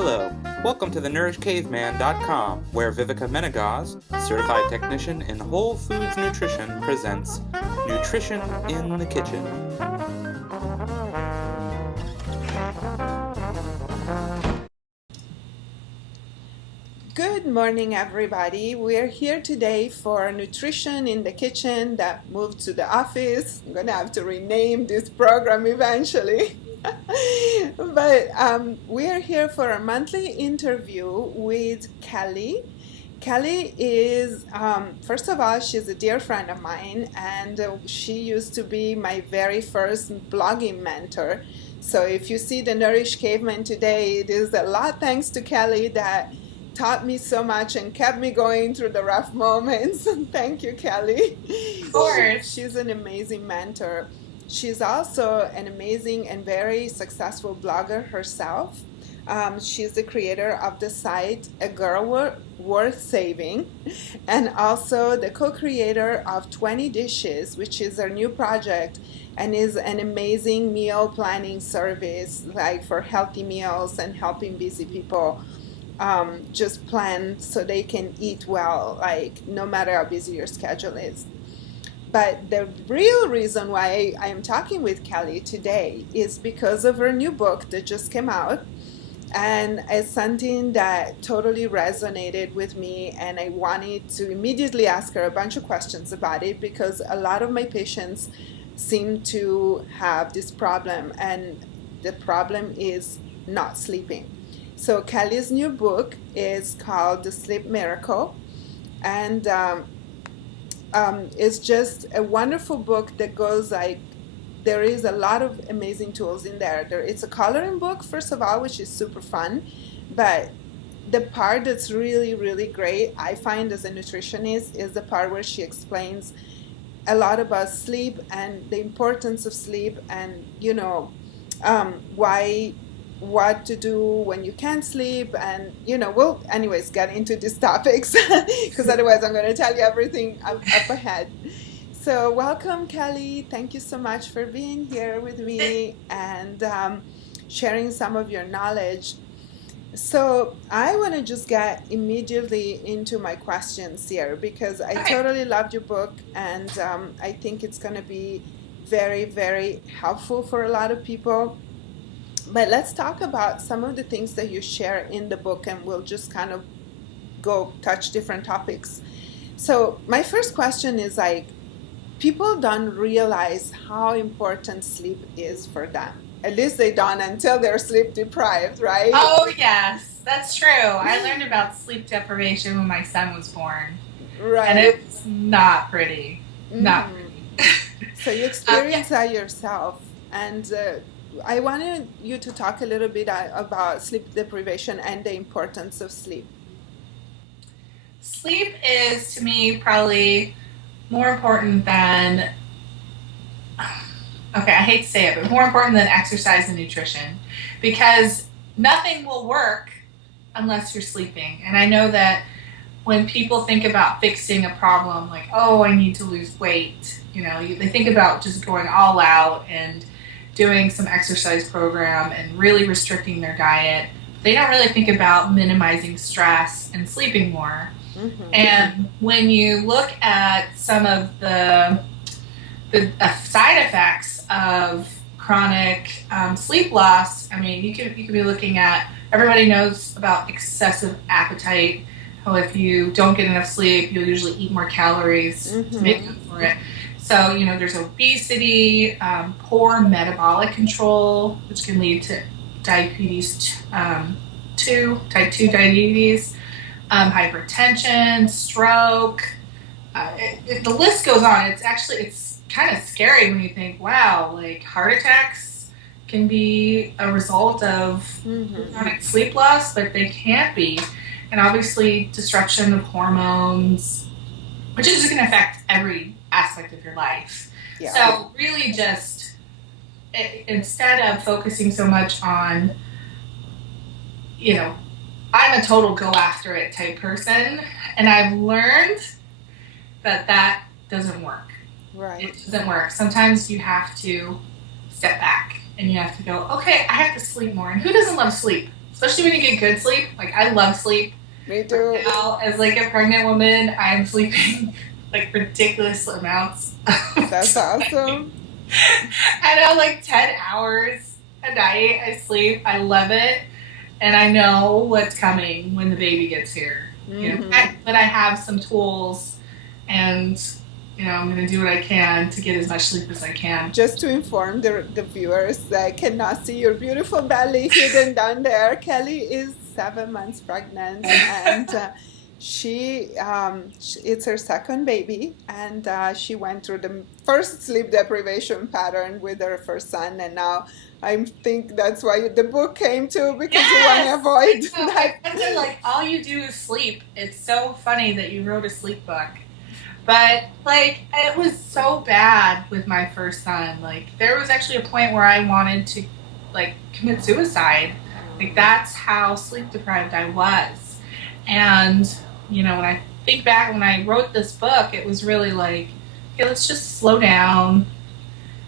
Hello, welcome to the NourishCaveman.com, where Vivica Menegaz, certified technician in whole foods nutrition, presents Nutrition in the Kitchen. Good morning, everybody. We're here today for Nutrition in the Kitchen that moved to the office. I'm going to have to rename this program eventually. But we're here for a monthly interview with Kelly. Kelly is, first of all, she's a dear friend of mine, and she used to be my very first blogging mentor. So if you see the Nourish Caveman today, it is a lot thanks to Kelly that taught me so much and kept me going through the rough moments. Thank you, Kelly. Of course. She's an amazing mentor. She's also an amazing and very successful blogger herself. She's the creator of the site A Girl Worth Saving, and also the co-creator of 20 Dishes, which is her new project and is an amazing meal planning service, like for healthy meals and helping busy people just plan so they can eat well, like no matter how busy your schedule is. But the real reason why I am talking with Kelly today is because of her new book that just came out. And it's something that totally resonated with me, and I wanted to immediately ask her a bunch of questions about it because a lot of my patients seem to have this problem, and the problem is not sleeping. So Kelly's new book is called The Sleep Miracle, and it's just a wonderful book that goes like, there is a lot of amazing tools in there. It's a coloring book, first of all, which is super fun, but the part that's really, really great, I find as a nutritionist, is the part where she explains a lot about sleep and the importance of sleep, and what to do when you can't sleep, and we'll anyways get into these topics because otherwise I'm going to tell you everything up ahead. So welcome, Kelly. Thank you so much for being here with me and sharing some of your knowledge. So I want to just get immediately into my questions here because I totally loved your book, and I think it's going to be very, very helpful for a lot of people. But let's talk about some of the things that you share in the book, and we'll just kind of go touch different topics. So my first question is like, people don't realize how important sleep is for them. At least they don't until they're sleep deprived, right? Oh, yes, that's true. I learned about sleep deprivation when my son was born. Right. And it's not pretty. Not pretty. So you experienced that yourself. And I wanted you to talk a little bit about sleep deprivation and the importance of sleep. Sleep is, to me, probably more important than, okay, I hate to say it, but more important than exercise and nutrition, because nothing will work unless you're sleeping. And I know that when people think about fixing a problem, like, oh, I need to lose weight, they think about just going all out and doing some exercise program and really restricting their diet. They don't really think about minimizing stress and sleeping more. Mm-hmm. And when you look at some of the side effects of chronic sleep loss, I mean, you could be looking at, everybody knows about excessive appetite. How if you don't get enough sleep, you'll usually eat more calories to make up for it. So, there's obesity, poor metabolic control, which can lead to diabetes, type 2 diabetes, hypertension, stroke. The list goes on. It's kind of scary when you think, wow, like heart attacks can be a result of chronic sleep loss, but they can't be. And obviously disruption of hormones, which is just going to affect every aspect of your life. Yeah. So really just, instead of focusing so much on, I'm a total go after it type person, and I've learned that doesn't work. Right. It doesn't work. Sometimes you have to step back and you have to go, okay, I have to sleep more. And who doesn't love sleep? especially when you get good sleep. Like, I love sleep. Me too. Right now, as like a pregnant woman, I'm sleeping like ridiculous amounts. That's awesome. I know, like 10 hours a night I sleep. I love it. And I know what's coming when the baby gets here. But I have some tools, and I'm going to do what I can to get as much sleep as I can. Just to inform the viewers that cannot see your beautiful belly hidden down there, Kelly is 7 months pregnant, and it's her second baby, and she went through the first sleep deprivation pattern with her first son, and now I think that's why the book came too, because you want to avoid that. I said, like, all you do is sleep. It's so funny that you wrote a sleep book. But, like, it was so bad with my first son. Like, there was actually a point where I wanted to, like, commit suicide. Like, that's how sleep deprived I was. And, when I think back, when I wrote this book, it was really like, okay, let's just slow down.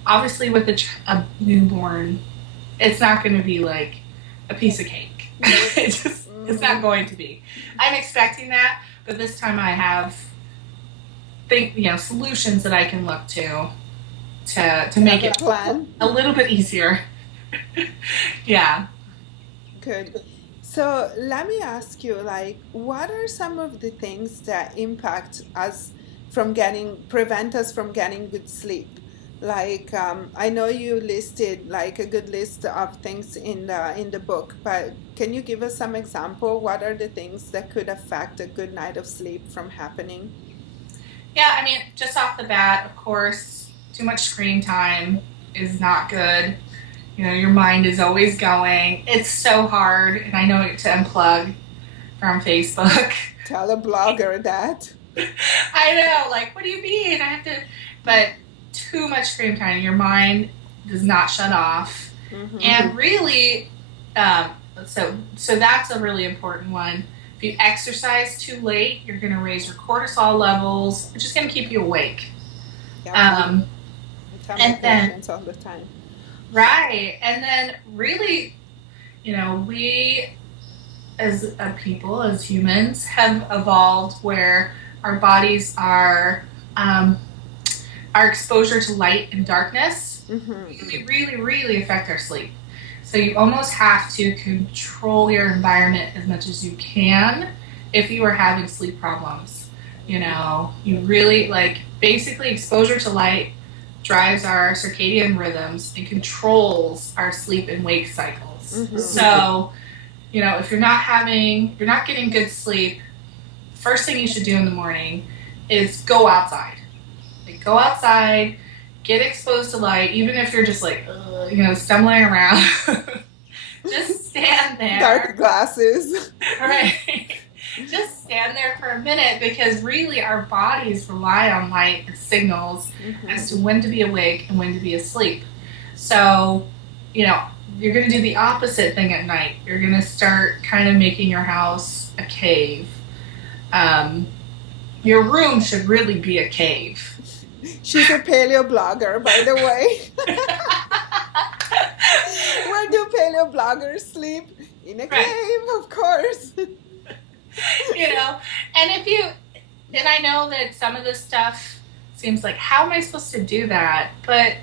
Obviously, with a newborn, it's not going to be, like, a piece of cake. It's not going to be. I'm expecting that, but this time I have solutions that I can look to make it a little bit easier. Yeah. Good. So let me ask you, like, what are some of the things that impact us prevent us from getting good sleep? Like, I know you listed like a good list of things in the book, but can you give us some example? What are the things that could affect a good night of sleep from happening? Yeah, I mean, just off the bat, of course, too much screen time is not good. Your mind is always going. It's so hard, and I know to unplug from Facebook. Tell a blogger that. I know, like, what do you mean? But too much screen time, your mind does not shut off. And really, so that's a really important one. If you exercise too late, you're going to raise your cortisol levels, which is going to keep you awake. Yeah, I tell my patients all the time. Right. And then really, we as a people, as humans, have evolved where our bodies are, our exposure to light and darkness really, really, really affect our sleep. So you almost have to control your environment as much as you can if you are having sleep problems. You really, basically exposure to light drives our circadian rhythms and controls our sleep and wake cycles. So, if you're not getting good sleep, first thing you should do in the morning is go outside. Go outside, get exposed to light, even if you're just stumbling around. Just stand there. Dark glasses. Right. Just stand there for a minute, because really our bodies rely on light as signals as to when to be awake and when to be asleep. So, you're going to do the opposite thing at night. You're going to start kind of making your house a cave. Your room should really be a cave. She's a paleo blogger, by the way. Where do paleo bloggers sleep? In a cave, of course. And I know that some of this stuff seems like, how am I supposed to do that? But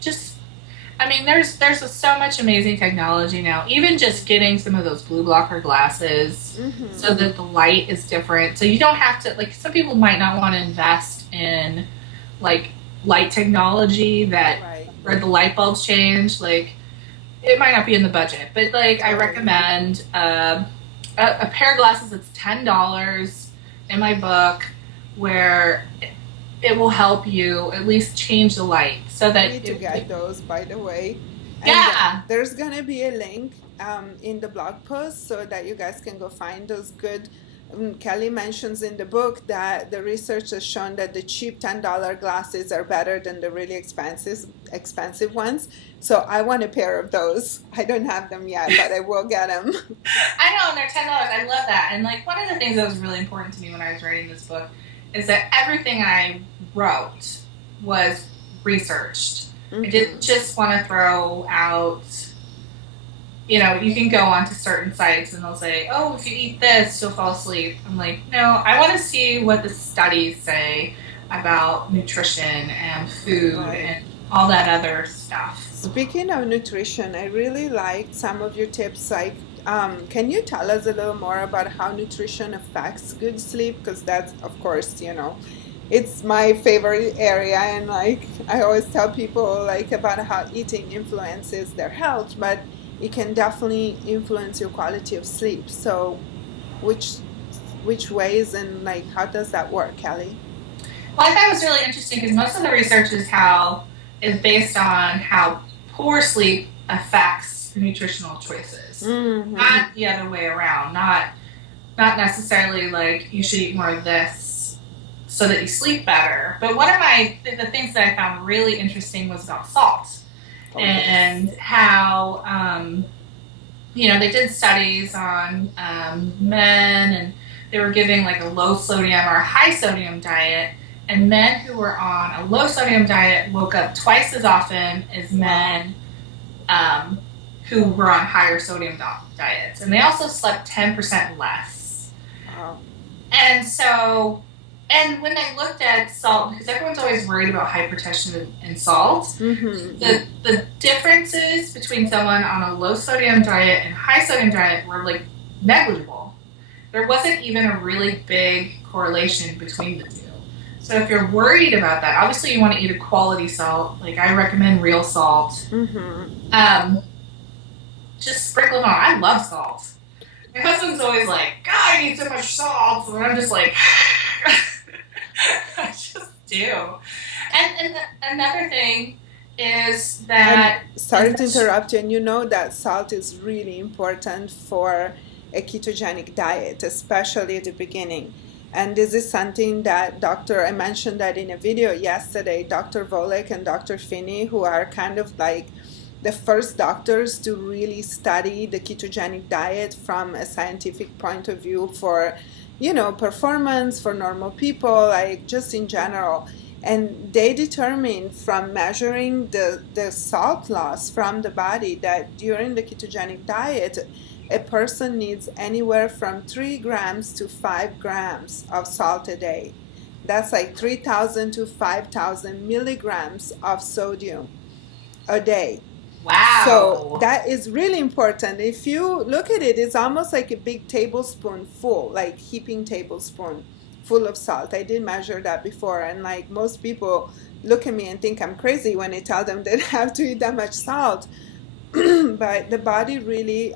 there's so much amazing technology now. Even just getting some of those blue blocker glasses so that the light is different. So you don't have to, some people might not want to invest in light technology where the light bulbs change. It might not be in the budget, but I recommend a pair of glasses that's $10 in my book, where it will help you at least change the light so that I need to get those, by the way. And yeah, there's gonna be a link in the blog post so that you guys can go find those good. Kelly mentions in the book that the research has shown that the cheap $10 glasses are better than the really expensive ones. So I want a pair of those. I don't have them yet, but I will get them. I know, and they're $10. I love that. And one of the things that was really important to me when I was writing this book is that everything I wrote was researched. I didn't just want to throw out you can go onto certain sites and they'll say, oh, if you eat this, you'll fall asleep. I'm like, no, I want to see what the studies say about nutrition and food Right. and all that other stuff. Speaking of nutrition, I really liked some of your tips. Like, can you tell us a little more about how nutrition affects good sleep? Because that's, of course, it's my favorite area, and like I always tell people, like about how eating influences their health, but it can definitely influence your quality of sleep. So, which which ways and like how does that work, Kelly? Well, I thought it was really interesting because most of the research is based on how poor sleep affects nutritional choices, Mm-hmm. not the other way around. Not necessarily like you should eat more of this so that you sleep better. But one of the things that I found really interesting was about salt Oh yes. and how they did studies on men, and they were giving like a low sodium or a high sodium diet, and men who were on a low sodium diet woke up twice as often as Wow. men who were on higher sodium diets, and they also slept 10% less. Wow. And so, and when they looked at salt, because everyone's always worried about hypertension and salt, Mm-hmm. the differences between someone on a low sodium diet and high sodium diet were like negligible. There wasn't even a really big correlation between the two. So if you're worried about that, obviously you want to eat a quality salt. Like I recommend real salt. Mm-hmm. Um, just sprinkle it on. I love salt. My husband's always like, God, I need so much salt. And I'm just like, I just do. And another thing is And that sorry to interrupt you, and you know that salt is really important for a ketogenic diet, especially at the beginning. And this is something that I mentioned that in a video yesterday, Dr. Volek and Dr. Finney, who are kind of like the first doctors to really study the ketogenic diet from a scientific point of view for, performance for normal people, like just in general. And they determined from measuring the salt loss from the body that during the ketogenic diet, a person needs anywhere from 3 grams to 5 grams of salt a day. That's like 3,000 to 5,000 milligrams of sodium a day. So wow. that is really important. If you look at it, it's almost like a big tablespoon full, like heaping tablespoon full of salt. I did measure that before, and like most people look at me and think I'm crazy when I tell them they have to eat that much salt. But the body really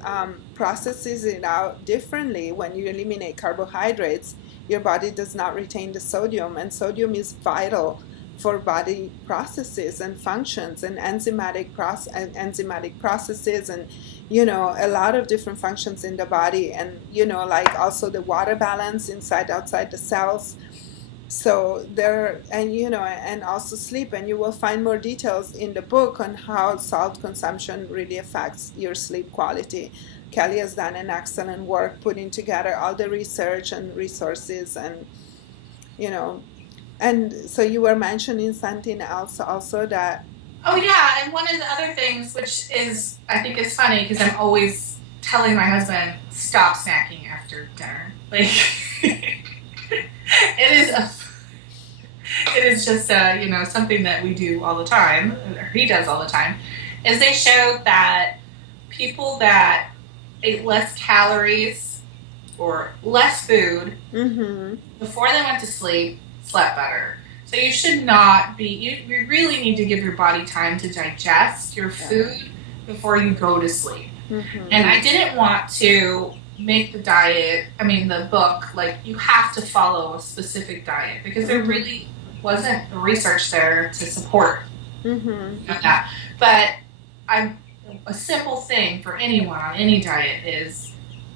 processes it out differently. When you eliminate carbohydrates, your body does not retain the sodium, and sodium is vital for body processes and functions and enzymatic processes, and a lot of different functions in the body, and like also the water balance inside outside the cells. So there, and and also sleep, and you will find more details in the book on how salt consumption really affects your sleep quality. Kelly has done an excellent work putting together all the research and resources, and you know and so you were mentioning something else also that. Oh yeah, and one of the other things, which is I think is funny because I'm always telling my husband stop snacking after dinner. Like it is a, it is just something that we do all the time, or he does all the time. Is they showed that people that ate less calories or less food Mm-hmm. before they went to sleep slept better. So you should not be, you really need to give your body time to digest your Yeah. food before you go to sleep. And Mm-hmm. I didn't want to make the book, like you have to follow a specific diet because there Mm-hmm. really wasn't the research there to support Mm-hmm. that. But a simple thing for anyone on any diet is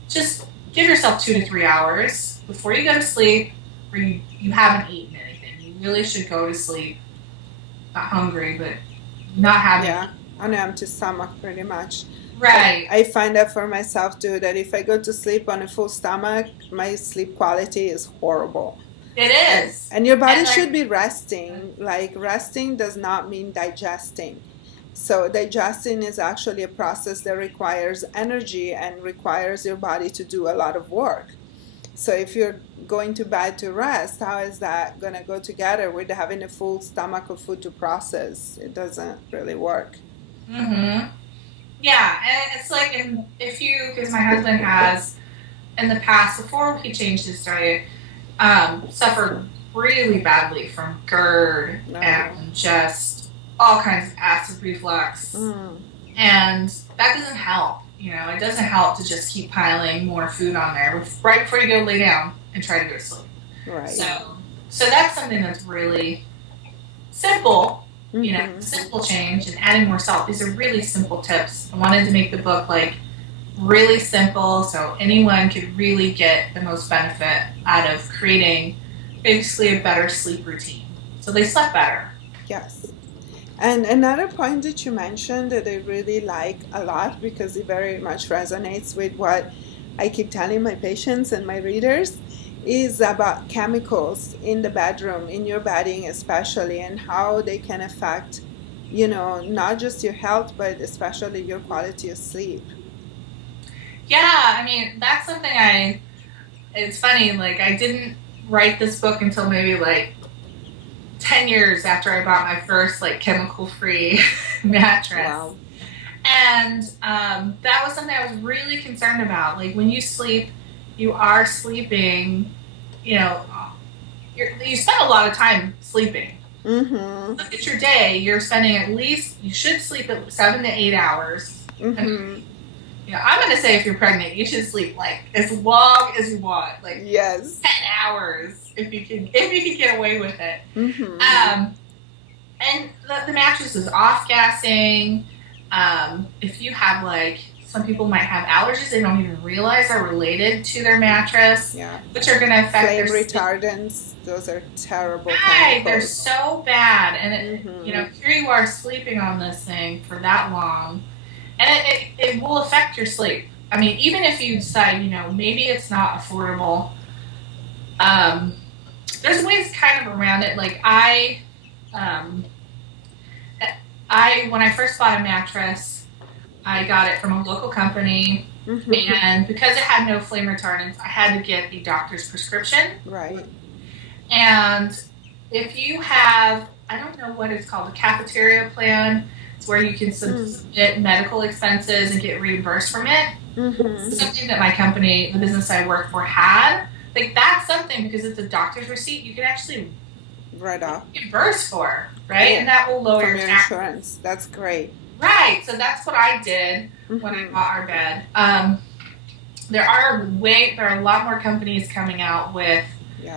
just give yourself 2 to 3 hours before you go to sleep where you haven't eaten anything. You really should go to sleep not hungry, but not having Yeah, on an empty stomach, pretty much. right. I find that for myself too, that if I go to sleep on a full stomach, my sleep quality is horrible. It and is. and your body And should like be resting. Like resting does not mean digesting. So digesting is actually a process that requires energy and requires your body to do a lot of work. So if you're going to bed to rest, how is that going to go together with having a full stomach of food to process? It doesn't really work. Mm-hmm. Yeah, and it's like, if you, because my husband has in the past, before he changed his diet, suffered really badly from GERD No. and just all kinds of acid reflux. And that doesn't help. It doesn't help to just keep piling more food on there right before you go lay down and try to go to sleep. Right. So that's something that's really simple. Simple change, and adding more salt. These are really simple tips. I wanted to make the book really simple so anyone could really get the most benefit out of creating basically a better sleep routine. So they slept better. Yes. And another point that you mentioned that I really like a lot, because it very much resonates with what I keep telling my patients and my readers, is about chemicals in the bedroom, in your bedding especially, and how they can affect, not just your health, but especially your quality of sleep. Yeah, I mean, that's something it's funny, I didn't write this book until maybe 10 years after I bought my first chemical-free mattress. Wow. And that was something I was really concerned about. When you sleep, you are sleeping, you spend a lot of time sleeping. Mm-hmm. Look at your day, you're spending you should sleep at 7 to 8 hours. Mm-hmm. I'm going to say if you're pregnant, you should sleep as long as you want, yes, 10 hours if you can get away with it. Mm-hmm. And the mattress is off-gassing. If you have some people might have allergies they don't even realize are related to their mattress, which are going to affect flame their retardants. Those are terrible. Right, they're so bad, and here you are sleeping on this thing for that long, and it will affect your sleep. I mean, even if you decide maybe it's not affordable, there's ways kind of around it. When I first bought a mattress, I got it from a local company, and because it had no flame retardants, I had to get a doctor's prescription. Right. And if you have, I don't know what it's called, a cafeteria plan, it's where you can submit medical expenses and get reimbursed from it. Something that my company, the business I work for, had. That's something, because it's a doctor's receipt, you can actually write off reimburse for, right? Yeah. And that will lower from your insurance. That's great. Right, so that's what I did when I bought our bed. There are a lot more companies coming out with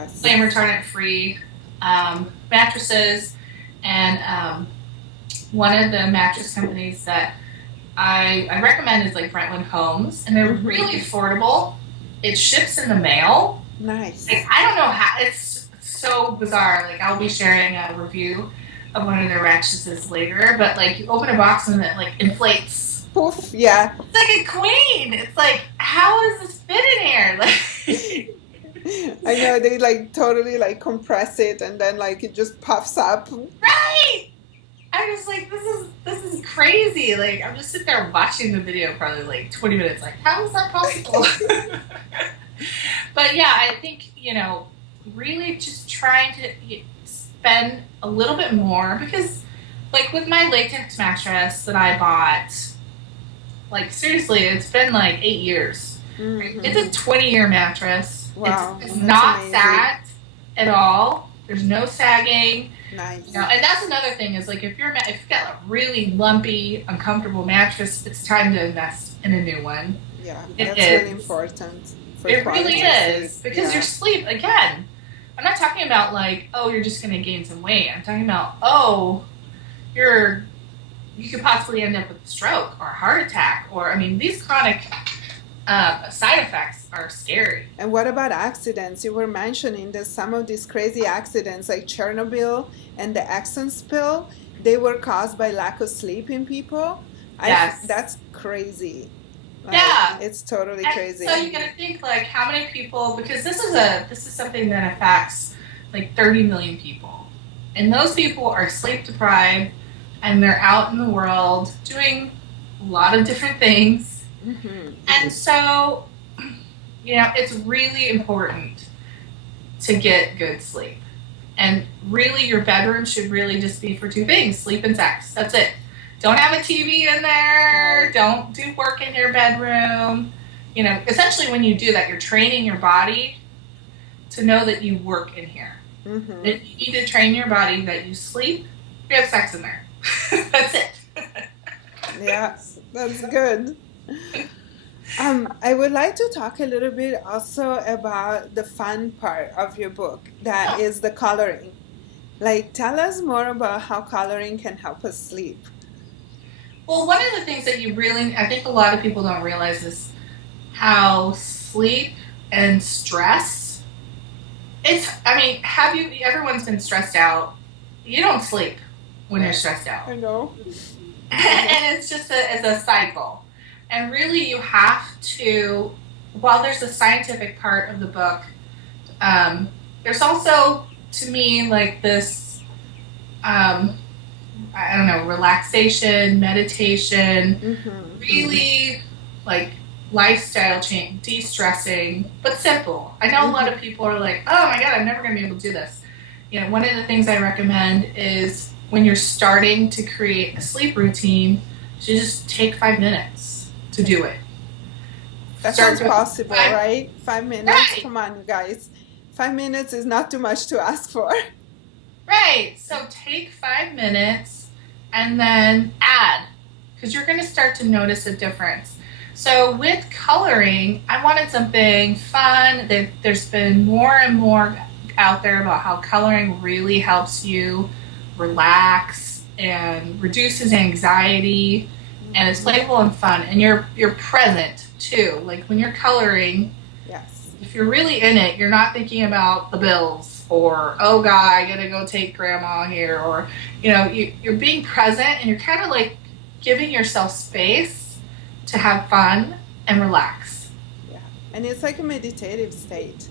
flame retardant free mattresses, and one of the mattress companies that I recommend is Brentwood Homes, and they're really affordable. It ships in the mail. Nice. I don't know how, it's so bizarre. I'll be sharing a review of one of their mattresses later, but you open a box and it inflates. Poof, yeah. It's like a queen. It's how does this fit in here? I know, they totally compress it, and then it just puffs up. Right. I'm just this is crazy. I'm just sitting there watching the video probably 20 minutes. How is that possible? But yeah, I think really just trying to spend a little bit more, because with my latex mattress that I bought, seriously, it's been 8 years. It's a 20-year mattress. Wow. It's not sat at all. There's no sagging. Nice. And that's another thing is if you've got a really lumpy, uncomfortable mattress, it's time to invest in a new one. Yeah, that's really important. It really is, because your sleep, again, I'm not talking about you're just going to gain some weight. I'm talking about, you could possibly end up with a stroke or a heart attack, or these chronic side effects are scary. And what about accidents? You were mentioning that some of these crazy accidents, like Chernobyl and the Exxon spill, they were caused by lack of sleep in people. Yes. That's crazy. It's totally crazy. So you got to think how many people, because this is something that affects 30 million people, and those people are sleep deprived. and they're out in the world doing a lot of different things. Mm-hmm. And so, it's really important to get good sleep. And really, your bedroom should really just be for two things: sleep and sex. That's it. Don't have a TV in there. Right. Don't do work in your bedroom. Essentially, when you do that, you're training your body to know that you work in here. Mm-hmm. You need to train your body that you sleep, you have sex in there. That's it. Yeah, that's good. I would like to talk a little bit also about the fun part of your book, that is the coloring. Like, tell us more about how coloring can help us sleep. Well, one of the things that I think a lot of people don't realize is how sleep and stress, everyone's been stressed out. You don't sleep when you're stressed out. I know. And it's just it's a cycle. And really you have to, while there's a scientific part of the book, there's also, to me, like this, relaxation, meditation, really like lifestyle change, de-stressing, but simple. I know a lot of people are like, oh my God, I'm never going to be able to do this. One of the things I recommend is when you're starting to create a sleep routine, to just take 5 minutes to do it. That sounds possible, right? 5 minutes? Right. Come on, you guys. 5 minutes is not too much to ask for. Right. So take 5 minutes and then add, because you're going to start to notice a difference. So with coloring, I wanted something fun. There's been more and more out there about how coloring really helps you relax and reduces anxiety, and it's playful and fun, and you're present too. Like when you're coloring, yes, if you're really in it, you're not thinking about the bills or, oh God, I gotta go take grandma here, or you're being present, and you're kind of like giving yourself space to have fun and relax. Yeah, and it's like a meditative state.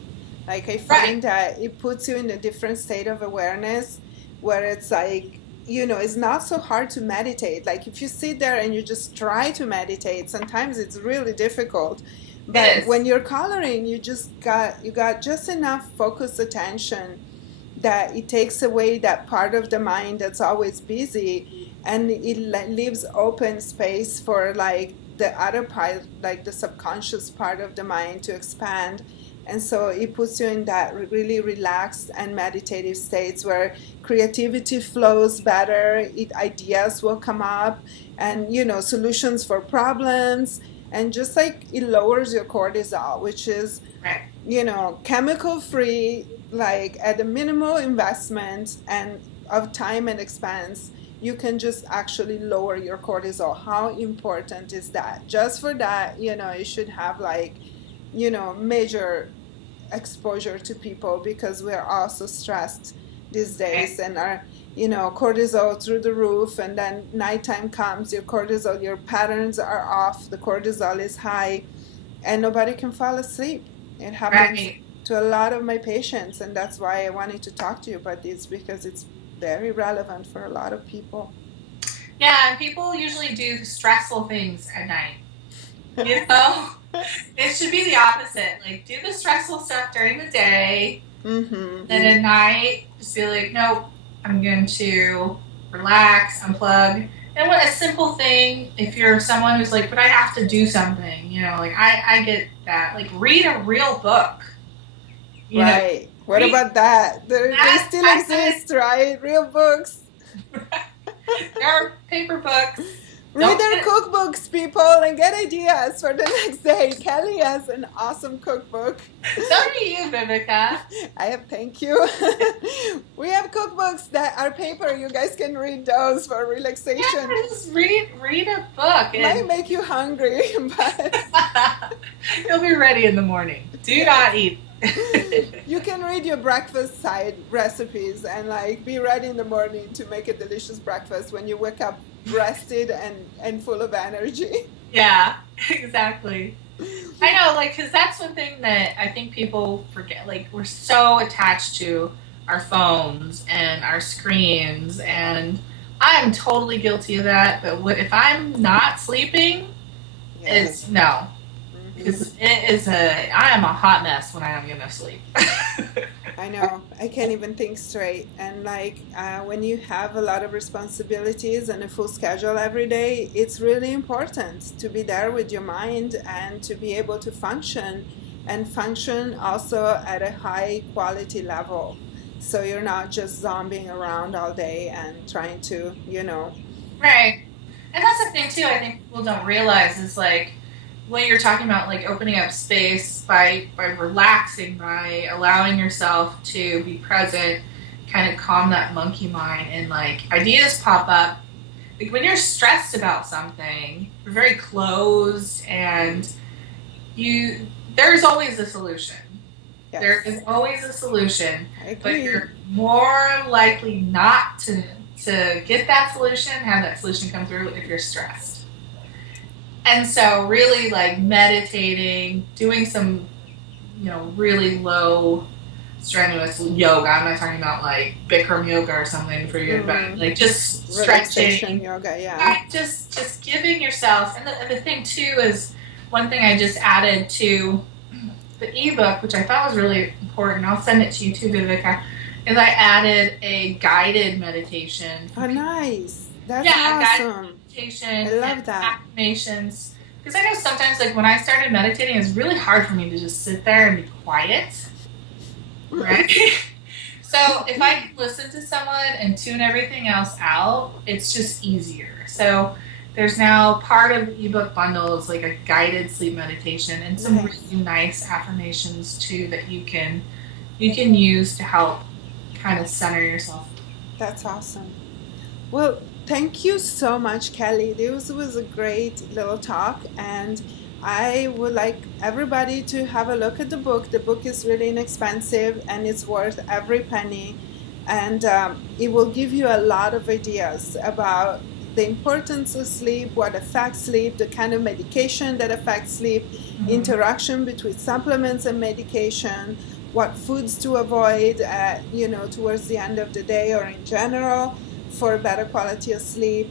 Like I find that it puts you in a different state of awareness, where it's like, it's not so hard to meditate. Like if you sit there and you just try to meditate, sometimes it's really difficult. But when you're coloring, you got just enough focused attention that it takes away that part of the mind that's always busy, and it leaves open space for like the other part, like the subconscious part of the mind, to expand. And so it puts you in that really relaxed and meditative states where creativity flows better, ideas will come up, and solutions for problems, and just like it lowers your cortisol, which is chemical free, like at a minimal investment and of time and expense. You can just actually lower your cortisol. How important is that? Just for that, you should have like major exposure to people, because we're all so stressed these days, and our cortisol through the roof, and then nighttime comes, your cortisol, your patterns are off, the cortisol is high, and nobody can fall asleep. It happens to a lot of my patients, and that's why I wanted to talk to you about this, because it's very relevant for a lot of people. Yeah, and people usually do stressful things at night. It should be the opposite. Like, do the stressful stuff during the day, then at night, just be like, nope, I'm going to relax, unplug. And what a simple thing, if you're someone who's like, but I have to do something, like I get that. Like, read a real book. Right. What about that? They still exist, right? Real books. There are paper books. Read their cookbooks, people, and get ideas for the next day. Kelly has an awesome cookbook. So do you, Vivica. Thank you. We have cookbooks that are paper. You guys can read those for relaxation. Yeah, just read a book. It might make you hungry, but you'll be ready in the morning. Do not eat. You can read your breakfast side recipes and like be ready in the morning to make a delicious breakfast when you wake up rested and full of energy. Yeah, exactly. I know, like, because that's one thing that I think people forget. Like, we're so attached to our phones and our screens, and I'm totally guilty of that. But if I'm not sleeping, Yes. it's no. Hmm. Because I am a hot mess when I don't get enough sleep. I know. I can't even think straight. And like when you have a lot of responsibilities and a full schedule every day, it's really important to be there with your mind and to be able to function and function also at a high quality level. So you're not just zombieing around all day and trying to, Right. And that's the thing too. I think people don't realize is like when you're talking about like opening up space by relaxing, by allowing yourself to be present, kind of calm that monkey mind, and like ideas pop up. Like when you're stressed about something, you're very closed, and you there's always a solution. There yes, is always a solution, I but agree. you're more likely not to get that solution, have that solution come through if you're stressed. And so really like meditating, doing some, really low strenuous yoga. I'm not talking about like Bikram yoga or something for your back. Hmm. Like just Relaxation stretching, yoga, yeah. right? Just giving yourself. And the thing too is one thing I just added to the ebook, which I thought was really important. I'll send it to you too, Vivica. Is I added a guided meditation for Oh, people. nice. That's Yeah, a guided awesome. meditation I and love that. affirmations. Because I know sometimes, like when I started meditating, it's really hard for me to just sit there and be quiet, right? So if I can listen to someone and tune everything else out, it's just easier. So there's now part of the ebook bundle is like a guided sleep meditation and some Nice. really nice affirmations too that you can use to help kind of center yourself. That's awesome. Well, thank you so much, Kelly. This was a great little talk, and I would like everybody to have a look at the book. The book is really inexpensive and it's worth every penny, and it will give you a lot of ideas about the importance of sleep, what affects sleep, the kind of medication that affects sleep, Mm-hmm. interaction between supplements and medication, what foods to avoid, towards the end of the day or in general for better quality of sleep,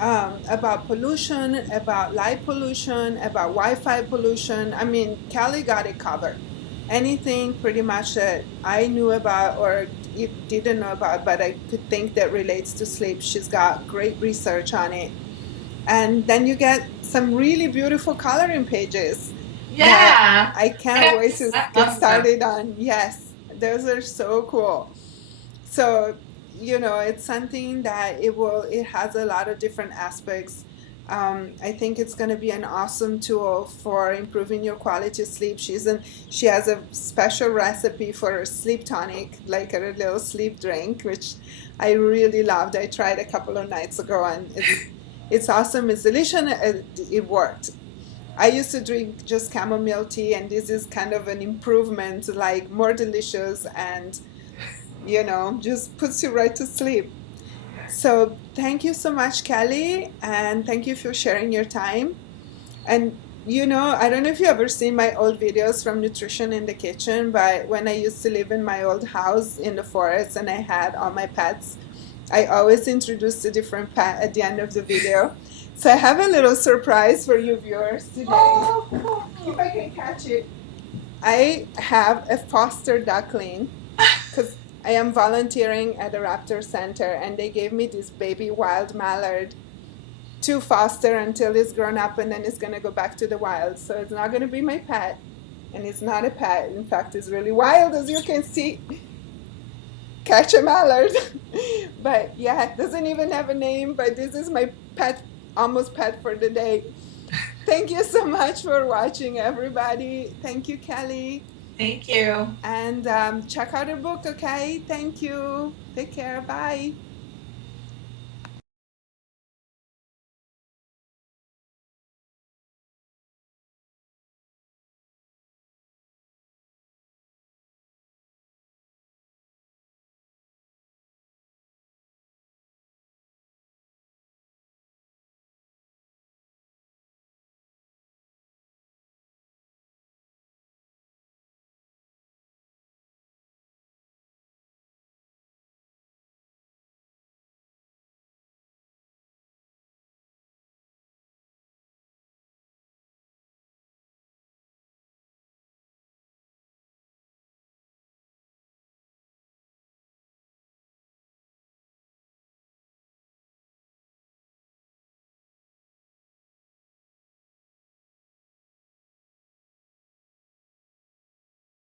about pollution, about light pollution, about Wi-Fi pollution. I mean, Kelly got it covered. Anything pretty much that I knew about or didn't know about, but I could think that relates to sleep. She's got great research on it. And then you get some really beautiful coloring pages that Yeah. I can't wait Yes, to I get love that. started on. Yes, those are so cool. So, it's something that it has a lot of different aspects. I think it's going to be an awesome tool for improving your quality of sleep. She has a special recipe for a sleep tonic, like a little sleep drink, which I really loved. I tried a couple of nights ago, and it's awesome. It's delicious. It worked. I used to drink just chamomile tea, and this is kind of an improvement, like more delicious and just puts you right to sleep. So thank you so much, Kelly, and thank you for sharing your time. And I don't know if you ever seen my old videos from Nutrition in the Kitchen, but when I used to live in my old house in the forest and I had all my pets, I always introduced a different pet at the end of the video. So I have a little surprise for you viewers today. Oh, If cool. I can catch it. I have a foster duckling because I am volunteering at a raptor center and they gave me this baby wild mallard to foster until it's grown up and then it's going to go back to the wild. So it's not going to be my pet and it's not a pet. In fact, it's really wild as you can see. Catch a mallard. But yeah, it doesn't even have a name, but this is my pet, almost pet for the day. Thank you so much for watching, everybody. Thank you, Kelly. Thank you. And check out her book, okay? Thank you. Take care. Bye.